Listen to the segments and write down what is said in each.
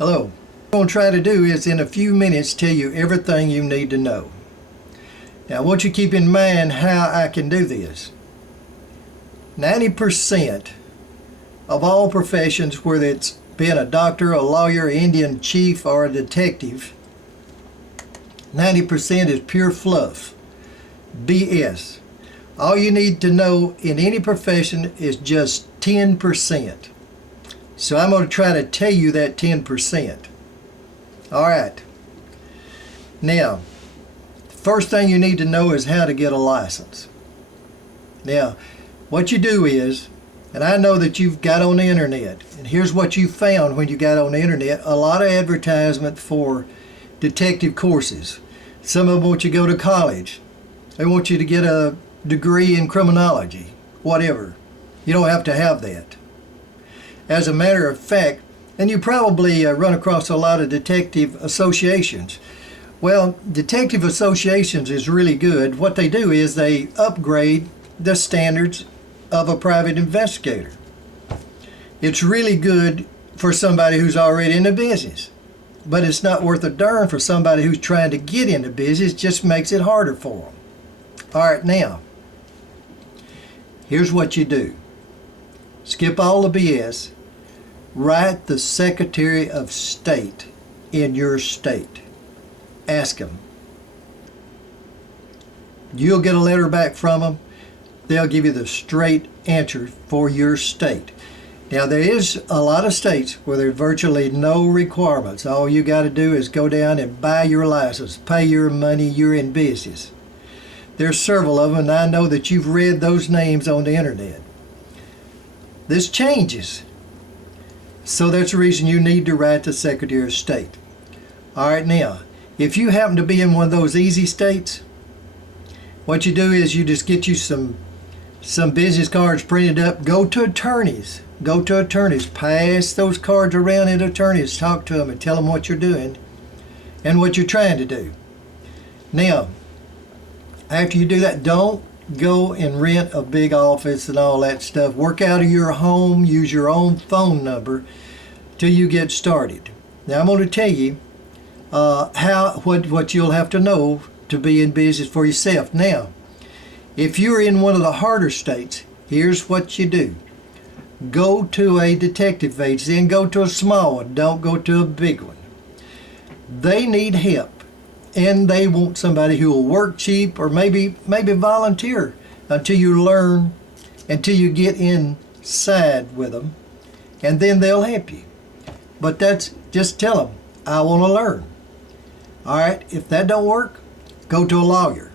Hello. What I'm going to try to do is in a few minutes tell you everything you need to know. Now I want you to keep in mind how I can do this. 90% of all professions, whether it's being a doctor, a lawyer, an Indian chief, or a detective, 90% is pure fluff. BS. All you need to know in any profession is just 10%. So I'm going to try to tell you that 10%. Alright. Now, first thing you need to know is how to get a license. Now, what you do is, and I know that you've got on the internet, and here's what you found when you got on the internet: a lot of advertisement for detective courses. Some of them want you to go to college. They want you to get a degree in criminology, whatever. You don't have to have that. As a matter of fact, and you probably run across a lot of detective associations. Well, detective associations is really good. What they do is they upgrade the standards of a private investigator. It's really good for somebody who's already in the business, but it's not worth a darn for somebody who's trying to get into business. It just makes it harder for them. All right, now, here's what you do. Skip all the BS. Write the Secretary of State in your state. Ask them. You'll get a letter back from them. They'll give you the straight answer for your state. Now, there is a lot of states where there's virtually no requirements. All you got to do is go down and buy your license, pay your money, you're in business. There's several of them, and I know that you've read those names on the internet. This changes. So that's the reason you need to write to Secretary of State. All right, now, if you happen to be in one of those easy states, what you do is you just get you some business cards printed up. Go to attorneys. Go to attorneys. Pass those cards around to attorneys. Talk to them and tell them what you're doing and what you're trying to do. Now, after you do that, don't go and rent a big office and all that stuff. Work out of your home. Use your own phone number till you get started. Now, I'm going to tell you what you'll have to know to be in business for yourself. Now, if you're in one of the harder states, here's what you do. Go to a detective agency and go to a small one. Don't go to a big one. They need help. And they want somebody who will work cheap or maybe volunteer until you learn, until you get inside with them, and then they'll help you. But that's just tell them, I want to learn. All right, if that don't work, go to a lawyer.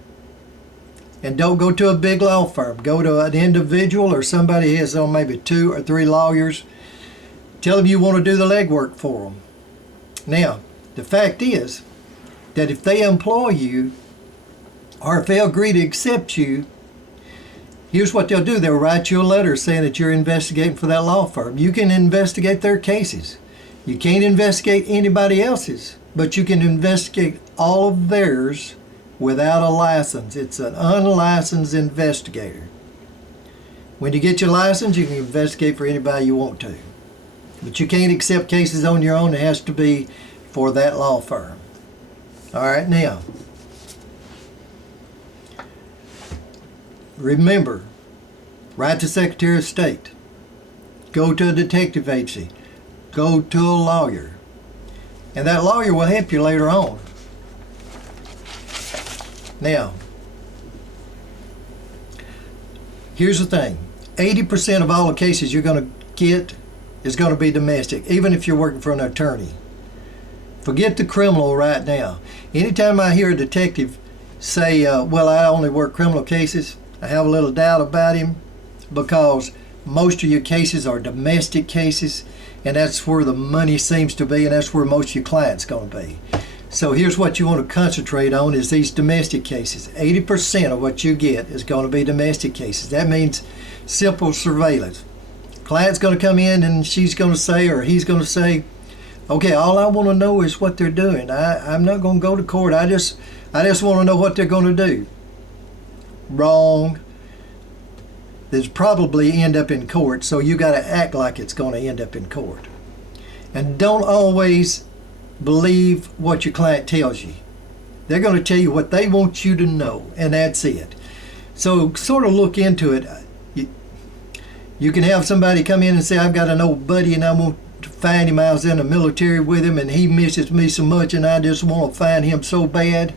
And don't go to a big law firm. Go to an individual or somebody who has maybe 2 or 3 lawyers. Tell them you want to do the legwork for them. Now, the fact is that if they employ you, or if they agree to accept you, here's what they'll do. They'll write you a letter saying that you're investigating for that law firm. You can investigate their cases. You can't investigate anybody else's, but you can investigate all of theirs without a license. It's an unlicensed investigator. When you get your license, you can investigate for anybody you want to. But you can't accept cases on your own. It has to be for that law firm. All right, now, remember, write to Secretary of State. Go to a detective agency. Go to a lawyer. And that lawyer will help you later on. Now, here's the thing. 80% of all the cases you're going to get is going to be domestic, even if you're working for an attorney. Forget the criminal right now. Anytime I hear a detective say, well, I only work criminal cases, I have a little doubt about him, because most of your cases are domestic cases, and that's where the money seems to be, and that's where most of your clients going to be. So here's what you want to concentrate on is these domestic cases. 80% of what you get is going to be domestic cases. That means simple surveillance. Client's going to come in and she's going to say, or he's going to say, okay, all I want to know is what they're doing. I'm not going to go to court. I just want to know what they're going to do. Wrong. There's probably end up in court, so you got to act like it's going to end up in court. And don't always believe what your client tells you. They're going to tell you what they want you to know, and that's it. So sort of look into it. You can have somebody come in and say, I've got an old buddy and I want to find him. I was in the military with him and he misses me so much and I just want to find him so bad.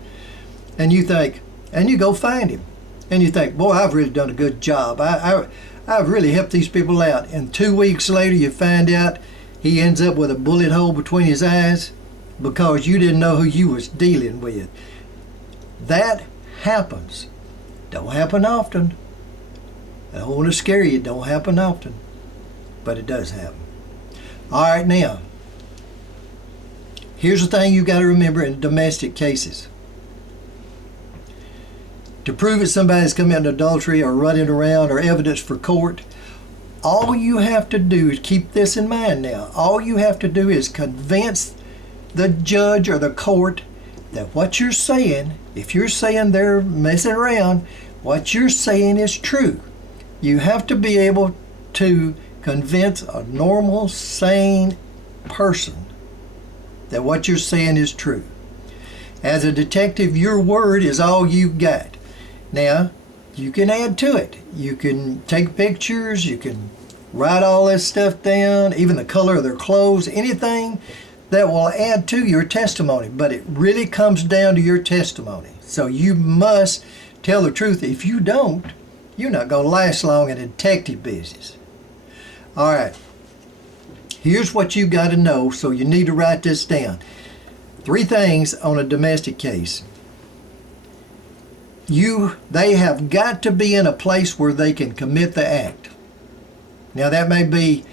And you think, and you go find him. And you think, boy, I've really done a good job. I've really helped these people out. And 2 weeks later you find out he ends up with a bullet hole between his eyes because you didn't know who you was dealing with. That happens. Don't happen often. I don't want to scare you. It don't happen often. But it does happen. All right, now. Here's the thing you got to remember in domestic cases. To prove that somebody's committing adultery or running around or evidence for court, all you have to do is keep this in mind now. All you have to do is convince the judge or the court that what you're saying, if you're saying they're messing around, what you're saying is true. You have to be able to convince a normal, sane person that what you're saying is true. As a detective, your word is all you've got. Now, you can add to it. You can take pictures, you can write all this stuff down, even the color of their clothes, anything that will add to your testimony. But it really comes down to your testimony. So you must tell the truth. If you don't, you're not going to last long in the detective business. All right. Here's what you got to know, so you need to write this down. 3 things on a domestic case. They have got to be in a place where they can commit the act. Now that may be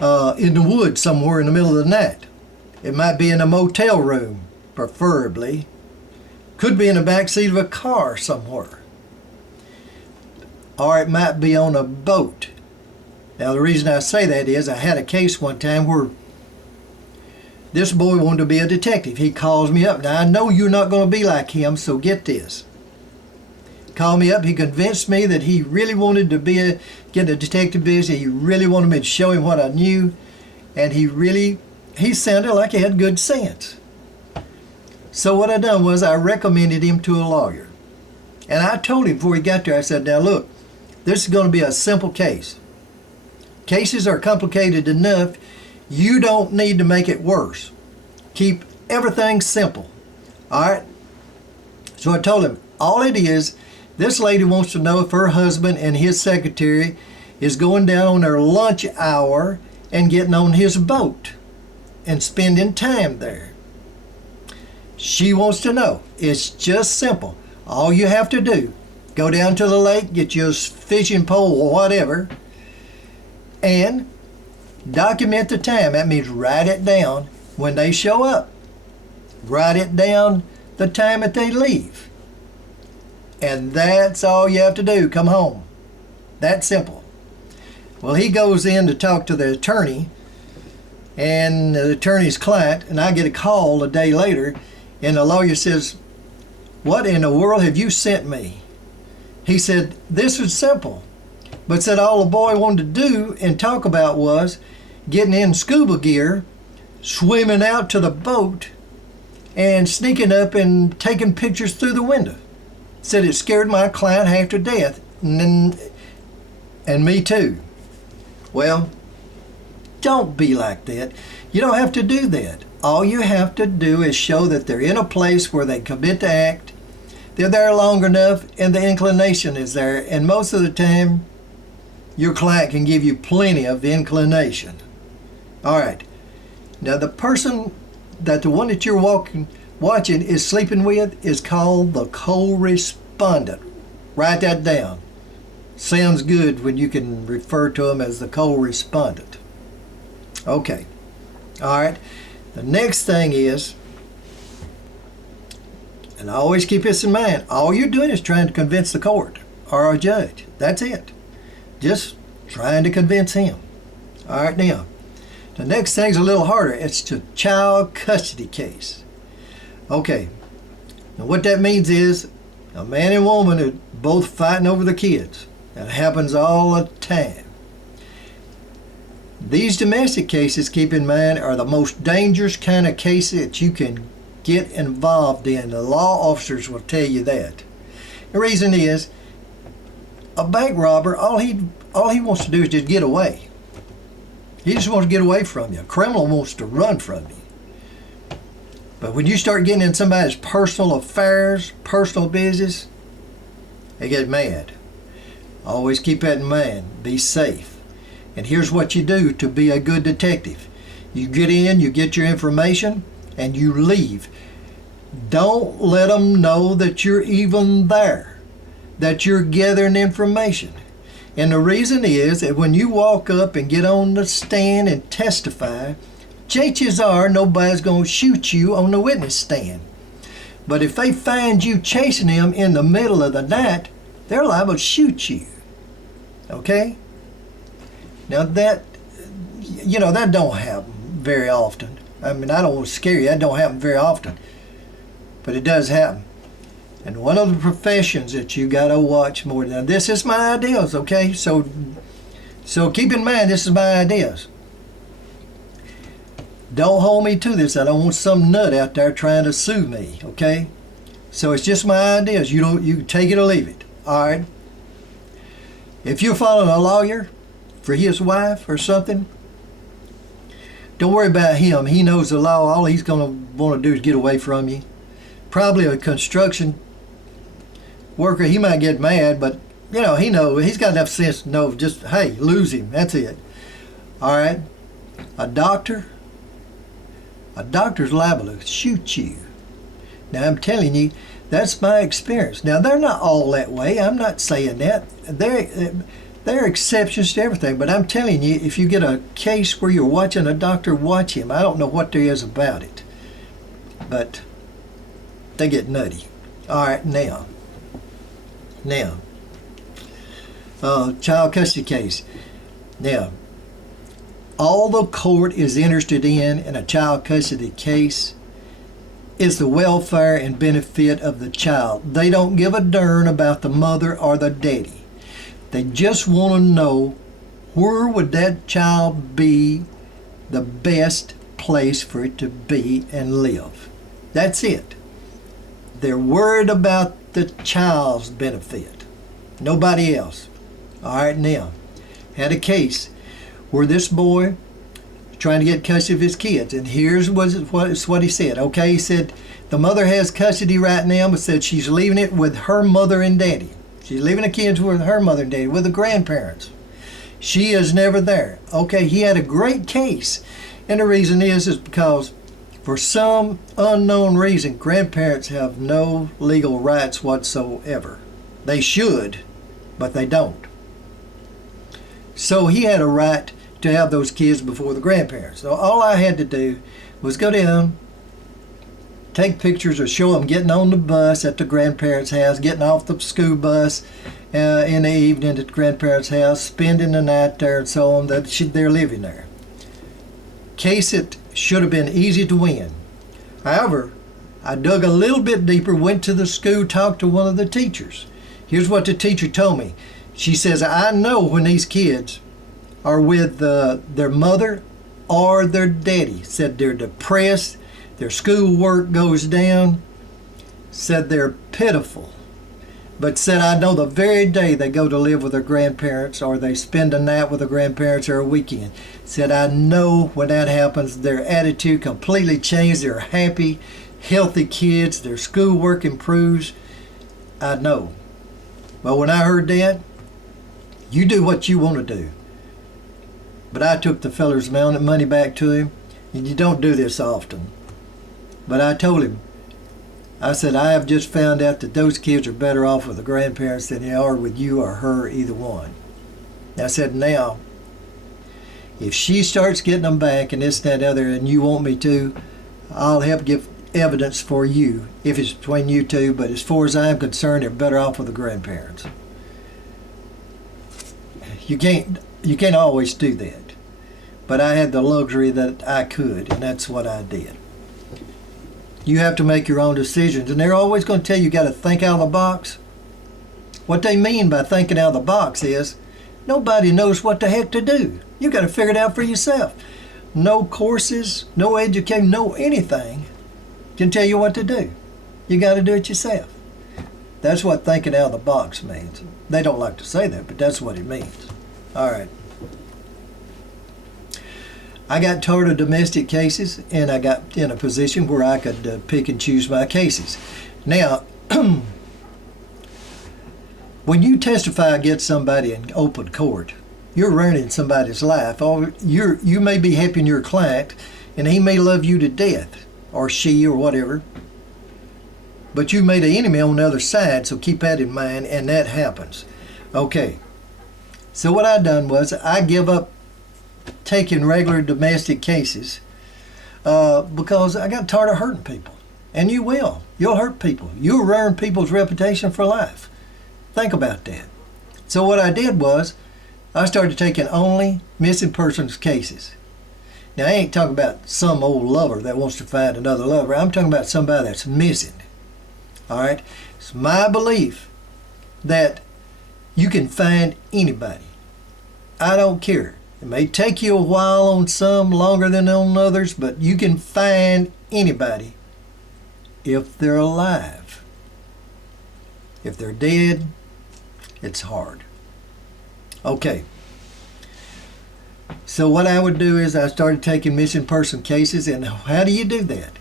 in the woods somewhere in the middle of the night. It might be in a motel room, preferably. Could be in the back seat of a car somewhere. Or it might be on a boat. Now the reason I say that is I had a case one time where this boy wanted to be a detective. He calls me up. Now I know you're not going to be like him, so get this. Called me up. He convinced me that he really wanted to get a detective business. He really wanted me to show him what I knew. And he sounded like he had good sense. So what I done was I recommended him to a lawyer. And I told him before he got there, I said, now look, this is going to be a simple case. Cases are complicated enough. You don't need to make it worse. Keep everything simple. All right? So I told him, all it is, this lady wants to know if her husband and his secretary is going down on their lunch hour and getting on his boat and spending time there. She wants to know. It's just simple. All you have to do, go down to the lake, get your fishing pole or whatever, and document the time. That means write it down when they show up. Write it down the time that they leave. And that's all you have to do. Come home. That simple. Well, he goes in to talk to the attorney and the attorney's client, and I get a call a day later, and the lawyer says, what in the world have you sent me? He said, this was simple, but said all the boy wanted to do and talk about was getting in scuba gear, swimming out to the boat, and sneaking up and taking pictures through the window. Said it scared my client half to death, and me too. Well, don't be like that. You don't have to do that. All you have to do is show that they're in a place where they commit the act, they're there long enough, and the inclination is there. And most of the time, your client can give you plenty of inclination. All right. Now, the person that the one that you're watching is sleeping with is called the co-respondent. Write that down. Sounds good when you can refer to them as the co-respondent. Okay. All right. The next thing is, and I always keep this in mind, all you're doing is trying to convince the court or a judge. That's it. Just trying to convince him. All right, now, the next thing's a little harder. It's a child custody case. Okay. Now what that means is a man and woman are both fighting over the kids. That happens all the time. These domestic cases, keep in mind, are the most dangerous kind of cases that you can get involved in. The law officers will tell you that. The reason is, a bank robber, all he wants to do is just get away. He just wants to get away from you. A criminal wants to run from you. But when you start getting in somebody's personal affairs, personal business, they get mad. Always keep that in mind. Be safe. And here's what you do to be a good detective. You get in, you get your information, and you leave. Don't let them know that you're even there, that you're gathering information. And the reason is that when you walk up and get on the stand and testify, chances are nobody's going to shoot you on the witness stand. But if they find you chasing them in the middle of the night, they're liable to shoot you. Okay? Now that don't happen very often. I mean, I don't want to scare you. That don't happen very often. But it does happen. And one of the professions that you got to watch more. Now, this is my ideas, okay? So keep in mind, this is my ideas. Don't hold me to this. I don't want some nut out there trying to sue me, okay? So it's just my ideas. You can take it or leave it. All right? If you're following a lawyer for his wife or something, don't worry about him. He knows the law. All he's going to want to do is get away from you. Probably a construction worker, he might get mad, but he knows. He's got enough sense to know just, hey, lose him. That's it. All right? A doctor's liable to shoot you. Now, I'm telling you, that's my experience. Now, they're not all that way. I'm not saying that. There are exceptions to everything, but I'm telling you, if you get a case where you're watching a doctor, watch him. I don't know what there is about it, but they get nutty. All right, now, child custody case. Now, all the court is interested in a child custody case is the welfare and benefit of the child. They don't give a darn about the mother or the daddy. They just want to know where would that child be the best place for it to be and live. That's it. They're worried about the child's benefit. Nobody else. All right, now, had a case where this boy was trying to get custody of his kids, and here's what he said. Okay, he said the mother has custody right now, but said she's leaving it with her mother and daddy. She's leaving the kids with her mother and daddy, with the grandparents. She is never there. Okay, he had a great case. And the reason is because for some unknown reason, grandparents have no legal rights whatsoever. They should, but they don't. So he had a right to have those kids before the grandparents. So all I had to do was go down, take pictures or show them getting on the bus at the grandparents' house, getting off the school bus in the evening at the grandparents' house, spending the night there and so on, that they're living there. Case it should have been easy to win. However, I dug a little bit deeper, went to the school, talked to one of the teachers. Here's what the teacher told me. She says, I know when these kids are with their mother or their daddy. Said they're depressed, their schoolwork goes down, said they're pitiful. But said, I know the very day they go to live with their grandparents or they spend a night with their grandparents or a weekend. Said, I know when that happens, their attitude completely changes. They're happy, healthy kids. Their schoolwork improves. I know. But when I heard that, you do what you want to do. But I took the feller's money back to him. And you don't do this often. But I told him, I said, I have just found out that those kids are better off with the grandparents than they are with you or her, either one. And I said, now, if she starts getting them back and this, that, other, and you want me to, I'll help give evidence for you if it's between you two. But as far as I'm concerned, they're better off with the grandparents. You can't always do that. But I had the luxury that I could, and that's what I did. You have to make your own decisions, and they're always going to tell you got to think out of the box. What they mean by thinking out of the box is nobody knows what the heck to do. You got to figure it out for yourself. No courses, no education, no anything can tell you what to do. You got to do it yourself. That's what thinking out of the box means. They don't like to say that, but that's what it means. All right. I got tired of domestic cases, and I got in a position where I could pick and choose my cases. Now, when you testify against somebody in open court, you're ruining somebody's life. Or you may be helping your client, and he may love you to death, or she, or whatever. But you made an enemy on the other side, so keep that in mind, and that happens. Okay. So what I done was I give up taking regular domestic cases because I got tired of hurting people. And you will. You'll hurt people. You'll ruin people's reputation for life. Think about that. So what I did was I started taking only missing persons cases. Now I ain't talking about some old lover that wants to find another lover. I'm talking about somebody that's missing. All right? It's my belief that you can find anybody. I don't care. It may take you a while on some, longer than on others, but you can find anybody if they're alive. If they're dead, it's hard. Okay. So what I would do is I started taking missing person cases, and how do you do that?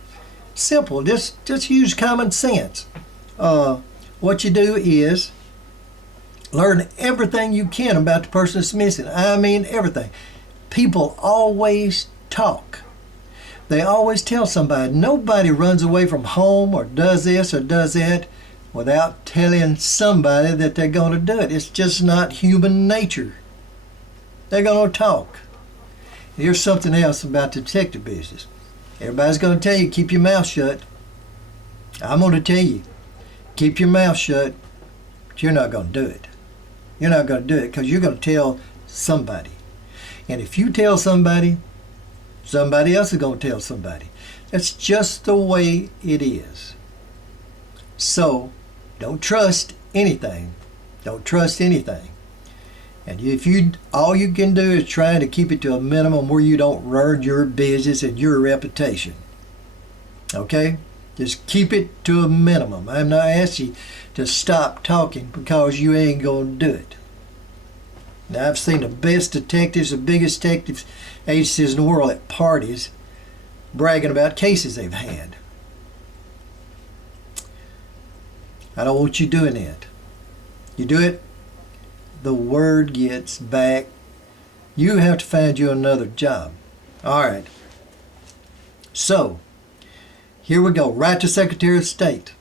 Simple. Just use common sense. What you do is learn everything you can about the person that's missing. I mean everything. People always talk. They always tell somebody. Nobody runs away from home or does this or does that without telling somebody that they're going to do it. It's just not human nature. They're going to talk. Here's something else about the detective business. Everybody's going to tell you, keep your mouth shut. I'm going to tell you, keep your mouth shut, but you're not going to do it. You're not going to do it because you're going to tell somebody. And if you tell somebody, somebody else is going to tell somebody. That's just the way it is. So, don't trust anything. Don't trust anything. And if all you can do is try to keep it to a minimum where you don't ruin your business and your reputation. Okay? Just keep it to a minimum. I'm not asking you to stop talking because you ain't going to do it. Now, I've seen the best detectives, the biggest detective agencies in the world at parties bragging about cases they've had. I don't want you doing that. You do it, the word gets back. You have to find you another job. All right. So, here we go. Write to Secretary of State.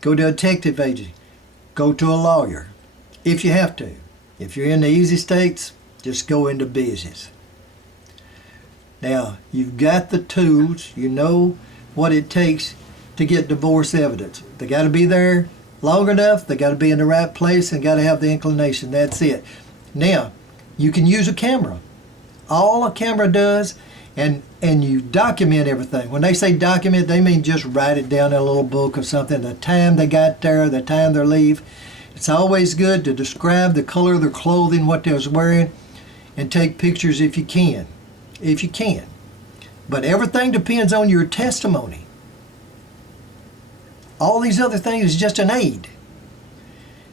Go to a detective agency. Go to a lawyer, if you have to. If you're in the easy states, just go into business. Now, you've got the tools. You know what it takes to get divorce evidence. They got to be there long enough. They got to be in the right place and got to have the inclination. That's it. Now, you can use a camera. All a camera does, and you document everything. When they say document, they mean just write it down in a little book or something. The time they got there, the time they leave. It's always good to describe the color of their clothing, what they was wearing, and take pictures if you can. If you can. But everything depends on your testimony. All these other things is just an aid.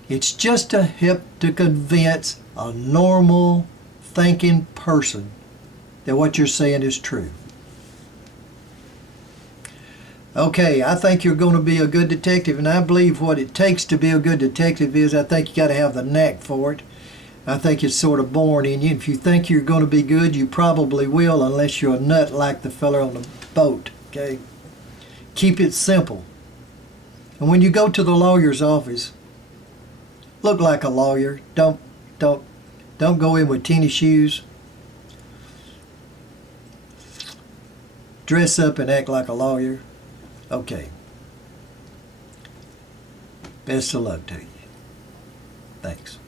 It's just to help to convince a normal thinking person that what you're saying is true. Okay, I think you're going to be a good detective, and I believe what it takes to be a good detective is I think you got to have the knack for it. I think it's sort of born in you. If you think you're going to be good, you probably will, unless you're a nut like the fella on the boat. Okay, keep it simple. And when you go to the lawyer's office, look like a lawyer. Don't go in with tennis shoes. Dress up and act like a lawyer. Okay. Best of luck to you. Thanks.